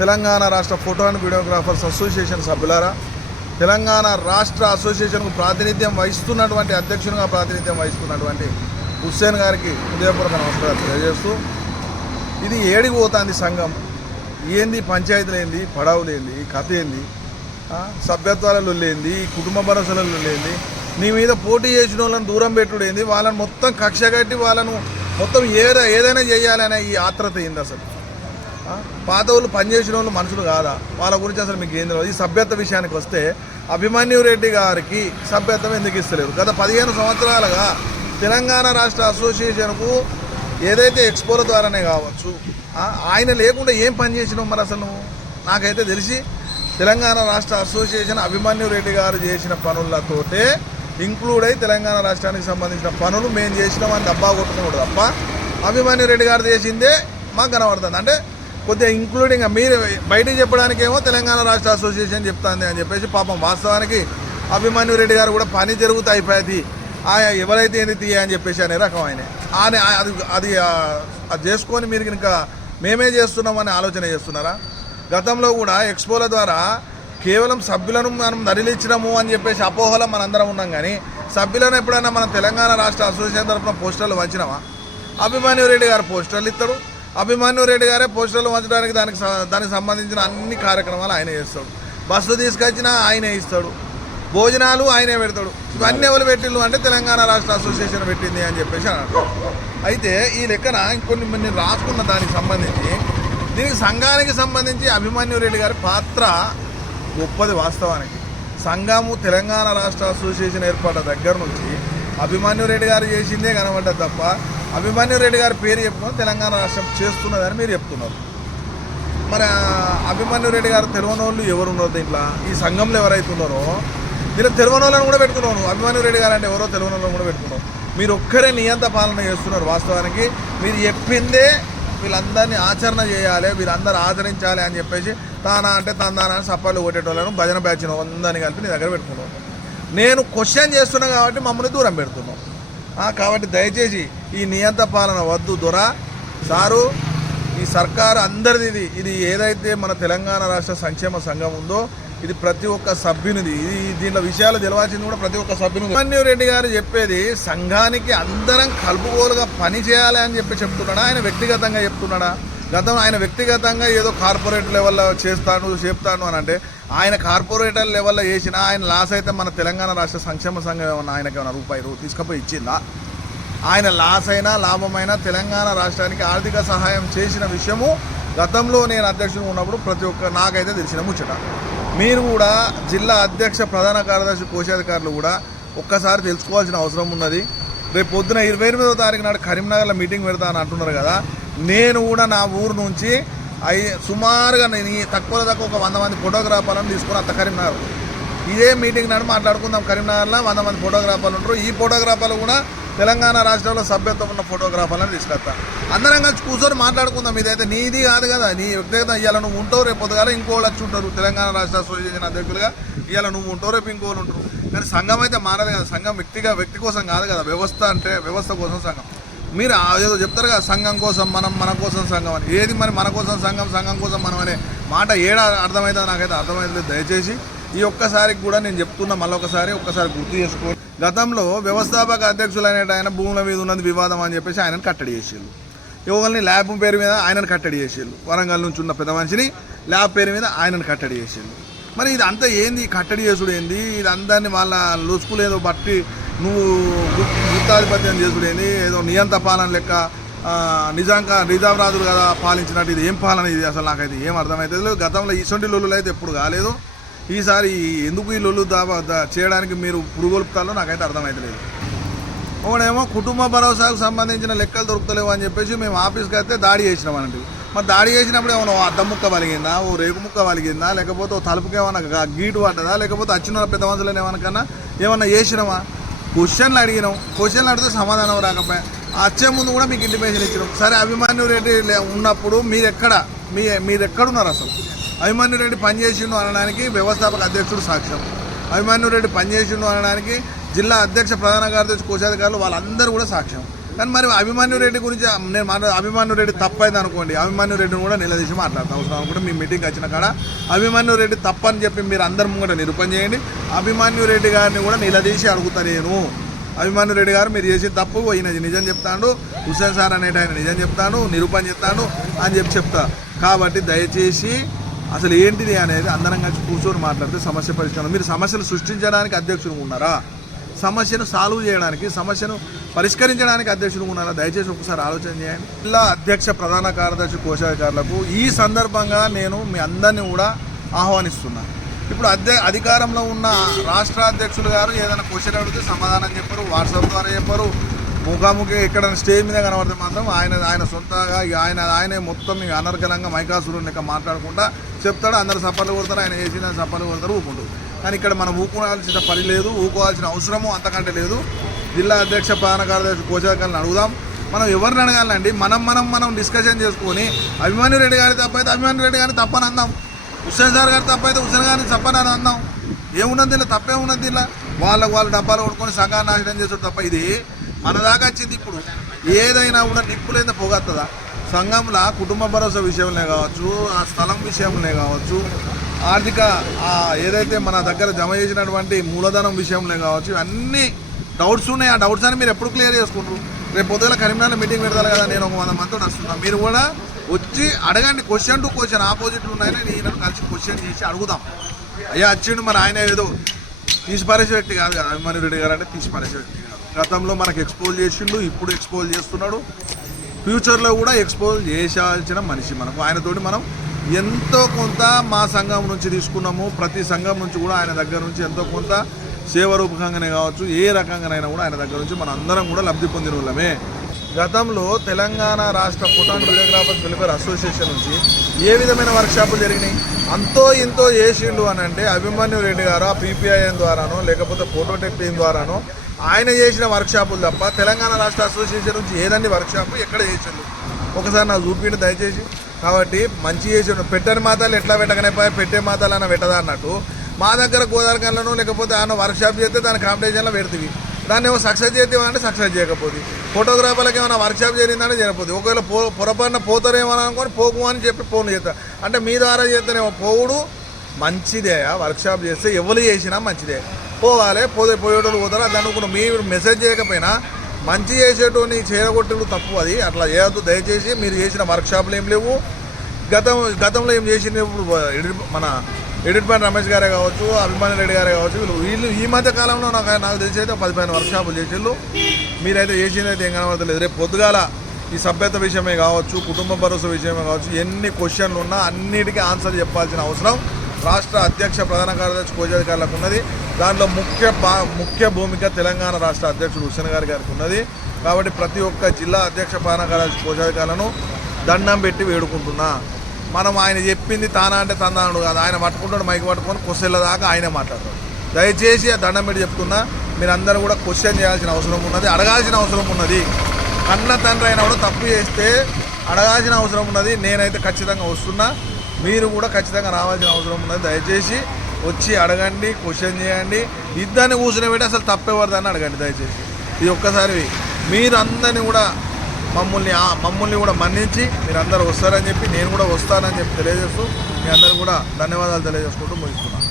తెలంగాణ రాష్ట్ర photo and videographers association సభ్యులారా, తెలంగాణ రాష్ట్ర అసోసియేషన్కు ప్రాతినిధ్యం వహిస్తున్నటువంటి అధ్యక్షునిగా ప్రాతినిధ్యం వహిస్తున్నటువంటి హుస్సేన్ గారికి హృదయపూర్వక నమస్కారాలు తెలియజేస్తూ, ఇది ఏడికి పోతుంది సంఘం, ఏంది పంచాయతీలు ఏంది, పడవలు ఏంది, కథ ఏంది, సభ్యత్వాలలో లేనిది, కుటుంబ భరోసాలలో లేనిది, నీ మీద పోటీ చేసిన వాళ్ళని దూరం పెట్టుడు ఏంది, వాళ్ళని మొత్తం కక్ష కట్టి వాళ్ళను మొత్తం ఏదైనా చేయాలనే ఈ ఆత్రత ఏంది అసలు? పాత వాళ్ళు పనిచేసిన వాళ్ళు మనుషులు కాదా? వాళ్ళ గురించి అసలు మీకు ఏం తెలియదు. ఈ సభ్యత్వ విషయానికి వస్తే అభిమన్యు రెడ్డి గారికి సభ్యత్వం ఎందుకు ఇస్తలేరు? గత 15 సంవత్సరాలుగా తెలంగాణ రాష్ట్ర అసోసియేషన్కు ఏదైతే ఎక్స్పోల ద్వారానే కావచ్చు, ఆయన లేకుండా ఏం పని చేసినావు మరి అసలు నువ్వు? నాకైతే తెలిసి తెలంగాణ రాష్ట్ర అసోసియేషన్ అభిమన్యు రెడ్డి గారు చేసిన పనులతోటే ఇంక్లూడ్ అయి తెలంగాణ రాష్ట్రానికి సంబంధించిన పనులు మేము చేసినామని డబ్బా కొట్టుకోకూడదు తప్ప, అభిమన్యు రెడ్డి గారు చేసిందే మాకు కనబడుతుంది. అంటే కొద్దిగా ఇంక్లూడింగ్ మీరు బయటికి చెప్పడానికేమో తెలంగాణ రాష్ట్ర అసోసియేషన్ చెప్తుంది అని చెప్పేసి, పాపం వాస్తవానికి అభిమన్యు రెడ్డి గారు కూడా పని జరుగుతూ అయిపోయింది, ఎవరైతే ఏంది తీయ అని చెప్పేసి అనే రకం ఆయన అది చేసుకొని మీరు ఇంకా మేమే చేస్తున్నామని ఆలోచన చేస్తున్నారా? గతంలో కూడా ఎక్స్పోల ద్వారా కేవలం సభ్యులను మనం తరలించినాము అని చెప్పేసి అపోహలో మనందరం ఉన్నాం, కానీ సభ్యులను ఎప్పుడైనా మనం తెలంగాణ రాష్ట్ర అసోసియేషన్ తరఫున పోస్టర్లు వంచినామా? అభిమన్యు రెడ్డి గారు పోస్టర్లు ఇస్తాడు, అభిమన్యు రెడ్డి గారే పోస్టర్లు వంచడానికి దానికి సంబంధించిన అన్ని కార్యక్రమాలు ఆయనే చేస్తాడు, బస్సు తీసుకొచ్చినా ఆయనే ఇస్తాడు, భోజనాలు ఆయనే పెడతాడు. ఇవన్నీ ఎవరు పెట్టిళ్ళు అంటే తెలంగాణ రాష్ట్ర అసోసియేషన్ పెట్టింది అని చెప్పేసి అన్నాడు. అయితే ఈ లెక్కన ఇంకొన్ని నేను రాసుకున్న దానికి సంబంధించి, దీనికి సంఘానికి సంబంధించి అభిమన్యు రెడ్డి గారి పాత్ర గొప్పది. వాస్తవానికి సంఘము తెలంగాణ రాష్ట్ర అసోసియేషన్ ఏర్పడ్డ దగ్గర నుంచి అభిమన్యు రెడ్డి గారు చేసిందే కనబడ్డది తప్ప, అభిమన్యు రెడ్డి గారి పేరు చెప్పుకొని తెలంగాణ రాష్ట్రం చేస్తున్నదని మీరు చెప్తున్నారు. మరి అభిమన్యు రెడ్డి గారు తెలియని వాళ్ళు ఎవరున్నారు దీంట్లో? ఈ సంఘంలో ఎవరైతే ఉన్నారో దీనిలో తెలియని వాళ్ళని కూడా పెట్టుకున్నాను. అభిమన్యు రెడ్డి గారు అంటే ఎవరో తెలియని వాళ్ళని కూడా పెట్టుకున్నాను. మీరు ఒక్కరే నియంత పాలన చేస్తున్నారు. వాస్తవానికి మీరు చెప్పిందే వీళ్ళందరినీ ఆచరణ చేయాలి, వీళ్ళందరూ ఆచరించాలి అని చెప్పేసి తానా అంటే తందానా అని సప్పలు కొట్టేటోళ్ళను భజన బ్యాచ్ను అందరినీ కలిపి నీ దగ్గర పెట్టుకున్నాను. నేను క్వశ్చన్ చేస్తున్నా కాబట్టి మమ్మల్ని దూరం పెడుతున్నాం. కాబట్టి దయచేసి ఈ నియంత పాలన వద్దు దొరా సారు. ఈ సర్కారు అందరిది ఇది ఏదైతే మన తెలంగాణ రాష్ట్ర సంక్షేమ సంఘం ఉందో ఇది ప్రతి ఒక్క సభ్యునిది. దీనిలో విషయాలు తెలవాల్సింది కూడా ప్రతి ఒక్క సభ్యుని. అభిమన్యు రెడ్డి గారు చెప్పేది సంఘానికి అందరం కలుపుకోలుగా పని చేయాలి అని చెప్తున్నాడా, ఆయన వ్యక్తిగతంగా చెప్తున్నాడా? ఆయన వ్యక్తిగతంగా ఏదో కార్పొరేట్ లెవెల్లో చెప్తాను అని అంటే, ఆయన కార్పొరేటర్ లెవెల్లో చేసినా ఆయన లాస్ అయితే మన తెలంగాణ రాష్ట్ర సంక్షేమ సంఘం ఏమన్నా ఆయనకి ఏమైనా రూపాయి తీసుకపోయి ఇచ్చిందా? ఆయన లాస్ అయినా లాభమైనా తెలంగాణ రాష్ట్రానికి ఆర్థిక సహాయం చేసిన విషయము గతంలో నేను అధ్యక్షుడు ఉన్నప్పుడు ప్రతి ఒక్క నాకైతే తెలిసిన ముచ్చట. మీరు కూడా జిల్లా అధ్యక్ష ప్రధాన కార్యదర్శి కోశాధికారులు కూడా ఒక్కసారి తెలుసుకోవాల్సిన అవసరం ఉన్నది. రేపు పొద్దున 28వ తారీఖు నాడు కరీంనగర్లో మీటింగ్ పెడతా అని అంటున్నారు కదా. నేను కూడా నా ఊరు నుంచి సుమారుగా నేను తక్కువ ఒక 100 మంది ఫోటోగ్రాఫర్లను తీసుకుని అత్త కరీంనగర్ ఇదే మీటింగ్ నాడు మాట్లాడుకుందాం. కరీంనగర్లో 100 మంది ఫోటోగ్రాఫర్లు ఉంటారు. ఈ ఫోటోగ్రాఫర్లు కూడా తెలంగాణ రాష్ట్రంలో సభ్యత్వం ఉన్న ఫోటోగ్రాఫర్లను తీసుకొస్తా. అందరం కలిసి కూర్చొని మాట్లాడుకుందాం. ఇదైతే నీది కాదు కదా, నీ వ్యక్తిగత ఇవాళ నువ్వు ఉంటావు, రేపు పొద్దుగాల ఇంకోళ్ళు వచ్చి ఉంటారు. తెలంగాణ రాష్ట్ర అసోసియేషన్ అధ్యక్షులుగా ఇవాళ నువ్వు ఉంటావు, రేపు ఇంకోళ్ళు ఉంటారు. కానీ సంఘం అయితే మారదు కదా. సంఘం వ్యక్తి కోసం కాదు కదా, వ్యవస్థ అంటే వ్యవస్థ కోసం సంఘం. మీరు ఏదో చెప్తారు కదా సంఘం కోసం మన కోసం సంఘం అని. ఏది మరి మన కోసం సంఘం కోసం మనం అనే మాట అర్థమవుతుందో నాకైతే అర్థమవుతుంది. దయచేసి ఈ ఒక్కసారికి కూడా నేను చెప్తున్నా, మళ్ళీ ఒక్కసారి గుర్తు చేసుకోండి. గతంలో వ్యవస్థాపక అధ్యక్షులు అనేట ఆయన భూముల మీద ఉన్నది వివాదం అని చెప్పేసి ఆయనను కట్టడి చేసేళ్ళు. యువకుల్ని ల్యాబ్ పేరు మీద ఆయనను కట్టడి చేసేళ్ళు. వరంగల్ నుంచి ఉన్న పెద్ద మనిషిని ల్యాబ్ పేరు మీద ఆయనను కట్టడి చేసేళ్ళు. మరి ఇదంతా ఏంది? కట్టడి చేసుడు ఏంది? ఇది అందరినీ వాళ్ళ లొసుకులు ఏదో బట్టి నువ్వు గుత్తాధిపత్యం చేసుడు ఏంది? ఏదో నియంత పాలన లెక్క నిజాం రాజులు కదా పాలించినట్టు. ఇది ఏం పాలన ఇది? అసలు నాకైతే ఏం అర్థమవుతుంది. గతంలో ఇసొంటి లొల్లులు అయితే ఎప్పుడు కాలేదు. ఈసారి ఎందుకు ఈ లొల్లు చేయడానికి మీరు పురుగొల్పుతాలో నాకైతే అర్థమవుతలేదు. ఒకడేమో కుటుంబ భరోసాకు సంబంధించిన లెక్కలు దొరుకుతలేవు అని చెప్పేసి మేము ఆఫీస్కి అయితే దాడి చేసినాం అనండి. మరి దాడి చేసినప్పుడు ఏమన్నా అద్దం ముక్క వలిగిందా, ఓ రేకు ముక్క వలిగిందా, లేకపోతే ఓ తలుపుకి ఏమన్నా గీటు పడ్డదా, లేకపోతే వచ్చిన పెద్ద మనుషులను ఏమన్నా చేసినామా? క్వశ్చన్లు అడిగినాం. క్వశ్చన్లు అడిగితే సమాధానం రాకపోయా. వచ్చే ముందు కూడా మీకు ఇంటిమేషన్ ఇచ్చినాం. సరే, అభిమన్యు రెడ్డి ఉన్నప్పుడు మీరెక్కడున్నారు అసలు? అభిమన్యు రెడ్డి పనిచేసిండు అనడానికి వ్యవస్థాపక అధ్యక్షుడు సాక్ష్యం. అభిమన్యు రెడ్డి పనిచేసిండు అనడానికి జిల్లా అధ్యక్ష ప్రధాన కార్యదర్శి కోశాధికారులు వాళ్ళందరూ కూడా సాక్ష్యం. కానీ మరి అభిమన్యు రెడ్డి గురించి నేను అభిమన్యు రెడ్డి తప్పైంది అనుకోండి, అభిమన్యు రెడ్డిని కూడా నిలదీసి మాట్లాడతాం అవసరం అనుకుంటే మీ మీటింగ్కి వచ్చిన కాడ అభిమన్యు రెడ్డి తప్పని చెప్పి మీరు అందరి ముంగట నిరూపణ చేయండి. అభిమన్యు రెడ్డి గారిని కూడా నిలదీసి అడుగుతా నేను. అభిమన్యు రెడ్డి గారు మీరు చేసి తప్పు ఈయన నిజం చెప్తాడు, హుస్సేన్ సార్ అనేట ఆయన నిజం చెప్తాడు, నిరూపణ చెప్తాడు అని చెప్తా. కాబట్టి దయచేసి అసలు ఏంటిది అనేది అందరం కలిసి కూర్చొని మాట్లాడితే సమస్య పరిష్కారం. మీరు సమస్యలు సృష్టించడానికి అధ్యక్షులు ఉన్నారా, సమస్యను సాల్వ్ చేయడానికి, సమస్యను పరిష్కరించడానికి అధ్యక్షులు ఉన్నారా? దయచేసి ఒకసారి ఆలోచన చేయండి. జిల్లా అధ్యక్ష ప్రధాన కార్యదర్శి కోశాధికారులకు ఈ సందర్భంగా నేను మీ అందరినీ కూడా ఆహ్వానిస్తున్నాను. ఇప్పుడు అధికారంలో ఉన్న రాష్ట్ర అధ్యక్షులు గారు ఏదైనా క్వశ్చన్ అడిగితే సమాధానం చెప్పరు, వాట్సాప్ ద్వారా చెప్పరు, ముఖాముఖి ఎక్కడైనా స్టేజ్ మీద కనబడితే మాత్రం ఆయన సొంతగా ఆయనే మొత్తం అనర్గళంగా మైకాసురుని లెక్క మాట్లాడుకుంటా చెప్తాడు. అందరు సఫర్లు కొడతారు, ఆయన చేసిన సఫర్లు కొడతారు, ఊపుకుంటారు. కానీ ఇక్కడ మనం ఊకోవాల్సిన పని లేదు, ఊకోవాల్సిన అవసరము అంతకంటే లేదు. జిల్లా అధ్యక్ష ప్రధాన కార్యదర్శి కోశాధికారులను అడుగుదాం. మనం ఎవరిని అడగాలండి? మనం డిస్కషన్ చేసుకొని అభిమన్యు రెడ్డి గారి తప్పైతే అభిమన్యు రెడ్డి గారిని తప్పని అందాం, హుస్సేన్ సార్ గారి తప్పైతే హుస్సేన్ గారిని తప్పని అందాం. ఏమున్నది ఇలా? తప్పేమున్నది ఇలా? వాళ్ళు డబ్బాలు కొట్టుకొని సంఘాన్ని నాశనం చేసాడు తప్ప ఇది మన దాకా వచ్చింది. ఇప్పుడు ఏదైనా కూడా నిప్పులైందా పోగొస్తుందా? సంఘంలో కుటుంబ భరోసా విషయంలో కావచ్చు, ఆ స్థలం విషయంలో కావచ్చు, ఆర్థిక ఏదైతే మన దగ్గర జమ చేసినటువంటి మూలధనం విషయంలో కావచ్చు, ఇవన్నీ డౌట్స్ ఉన్నాయి. ఆ డౌట్స్ అని మీరు ఎప్పుడు క్లియర్ చేసుకుంటారు? రేపు పొద్దున కరీంనగర్ మీటింగ్ పెడతారు కదా, నేను ఒక 100 మందితో వస్తున్నాను. మీరు కూడా వచ్చి అడగండి, క్వశ్చన్ టు క్వశ్చన్ ఆపోజిట్లు ఉన్నాయని నేను కలిసి క్వశ్చన్ చేసి అడుగుదాం. అయ్యా వచ్చిండు మరి ఆయన ఏదో తీసిపారేసే వ్యక్తి కాదు కదా అభిమన్యు రెడ్డి గారు, అంటే తీసిపారేసే వ్యక్తి కాదు. గతంలో మనకు ఎక్స్పోజ్ చేసిండు, ఇప్పుడు ఎక్స్పోజ్ చేస్తున్నాడు, ఫ్యూచర్లో కూడా ఎక్స్పోజ్ చేయాల్సిన మనిషి. మనకు ఆయనతోటి మనం ఎంతో కొంత మా సంఘం నుంచి తీసుకున్నాము. ప్రతి సంఘం నుంచి కూడా ఆయన దగ్గర నుంచి ఎంతో కొంత సేవ రూపకంగానే కావచ్చు, ఏ రకంగానైనా కూడా ఆయన దగ్గర నుంచి మనం అందరం కూడా లబ్ధి పొందిన వాళ్ళమే. గతంలో తెలంగాణ రాష్ట్ర photo and videographers welfare association నుంచి ఏ విధమైన వర్క్షాపులు జరిగినాయి? అంతో ఇంతో చేసిండు అని అంటే అభిమన్యు రెడ్డి గారు పీపీఐఎన్ ద్వారానో లేకపోతే ఫోటోటెక్ టీం ద్వారానో ఆయన చేసిన వర్క్షాపులు తప్ప తెలంగాణ రాష్ట్ర అసోసియేషన్ నుంచి ఏదండి వర్క్షాపు ఎక్కడ చేసిండు? ఒకసారి నాకు చూపిండి దయచేసి. కాబట్టి మంచి చేసిండు. పెట్టని మాతాలు ఎట్లా పెట్టగానే పెట్టే మాతాలు అన్న పెట్టదా అన్నట్టు మా దగ్గర గోదావరికల్లోనూ లేకపోతే ఆయన వర్క్షాప్ చేస్తే దాని కాంపిటీషన్లో పెడుతుంది. దాన్ని ఏమో సక్సెస్ చేద్దామంటే సక్సెస్ చేయకపోతే, ఫోటోగ్రాఫర్లకు ఏమైనా వర్క్షాప్ జరిగిందంటే చేయకపోతే, ఒకవేళ పొరపాటున పోతారేమో అనుకొని పోకు అని చెప్పి ఫోన్ చేస్తారు. అంటే మీ ద్వారా చేస్తేనేమో పోవుడు మంచిదే. వర్క్షాప్ చేస్తే ఎవరు చేసినా మంచిదే, పోవాలి. పోయేటోళ్ళు పోతారు. అది అనుకున్న మీరు మెసేజ్ చేయకపోయినా మంచి చేసేటోని చేరగొట్టడం తప్పు. అది అట్లా చేయొద్దు దయచేసి. మీరు చేసిన వర్క్షాప్లు ఏం లేవు. గతంలో ఏం చేసిన మన ఎడిట్ పైన రమేష్ గారే కావచ్చు, అభిమన్యు రెడ్డి గారే కావచ్చు, వీళ్ళు ఈ మధ్య కాలంలో నాకు తెలిసి అయితే 10-15 వర్క్షాపులు చేసేళ్ళు. మీరైతే చేసింది అయితే ఏం కనబడతలేదు. రేపు పొద్దుగాల ఈ సభ్యత విషయమే కావచ్చు, కుటుంబ భరోసా విషయమే కావచ్చు, ఎన్ని క్వశ్చన్లు ఉన్నా అన్నిటికీ ఆన్సర్ చెప్పాల్సిన అవసరం రాష్ట్ర అధ్యక్ష ప్రధాన కార్యదర్శి కోశాధికారులకు ఉన్నది. దాంట్లో ముఖ్య భూమిక తెలంగాణ రాష్ట్ర అధ్యక్షుడు హుస్సేన్ గారికి ఉన్నది. కాబట్టి ప్రతి ఒక్క జిల్లా అధ్యక్ష ప్రధాన కార్యదర్శి కోశాధికారులను దండం పెట్టి వేడుకుంటున్నా. మనం ఆయన చెప్పింది తానా అంటే తందానుడు కాదు. ఆయన పట్టుకుంటాడు, మైక్ పట్టుకొని క్వశ్చన్ల దాకా ఆయనే మాట్లాడతాడు. దయచేసి ఆ దండం పెట్టి చెప్తున్నా, మీరందరూ కూడా క్వశ్చన్ చేయాల్సిన అవసరం ఉన్నది, అడగాల్సిన అవసరం ఉన్నది. కన్న తండ్రి అయినా కూడా తప్పు చేస్తే అడగాల్సిన అవసరం ఉన్నది. నేనైతే ఖచ్చితంగా వస్తున్నా, మీరు కూడా ఖచ్చితంగా రావాల్సిన అవసరం ఉన్నది. దయచేసి వచ్చి అడగండి, క్వశ్చన్ చేయండి. ఇద్దరిని కూర్చుని పెట్టి అసలు తప్పేవరదని అడగండి దయచేసి. ఇది ఒక్కసారి మీరు అందరినీ కూడా మమ్మల్ని కూడా మన్నించి మీరందరూ వస్తారని చెప్పి, నేను కూడా వస్తానని చెప్పి తెలియజేస్తూ మీ అందరూ కూడా ధన్యవాదాలు తెలియజేసుకుంటూ ముగిస్తున్నాను.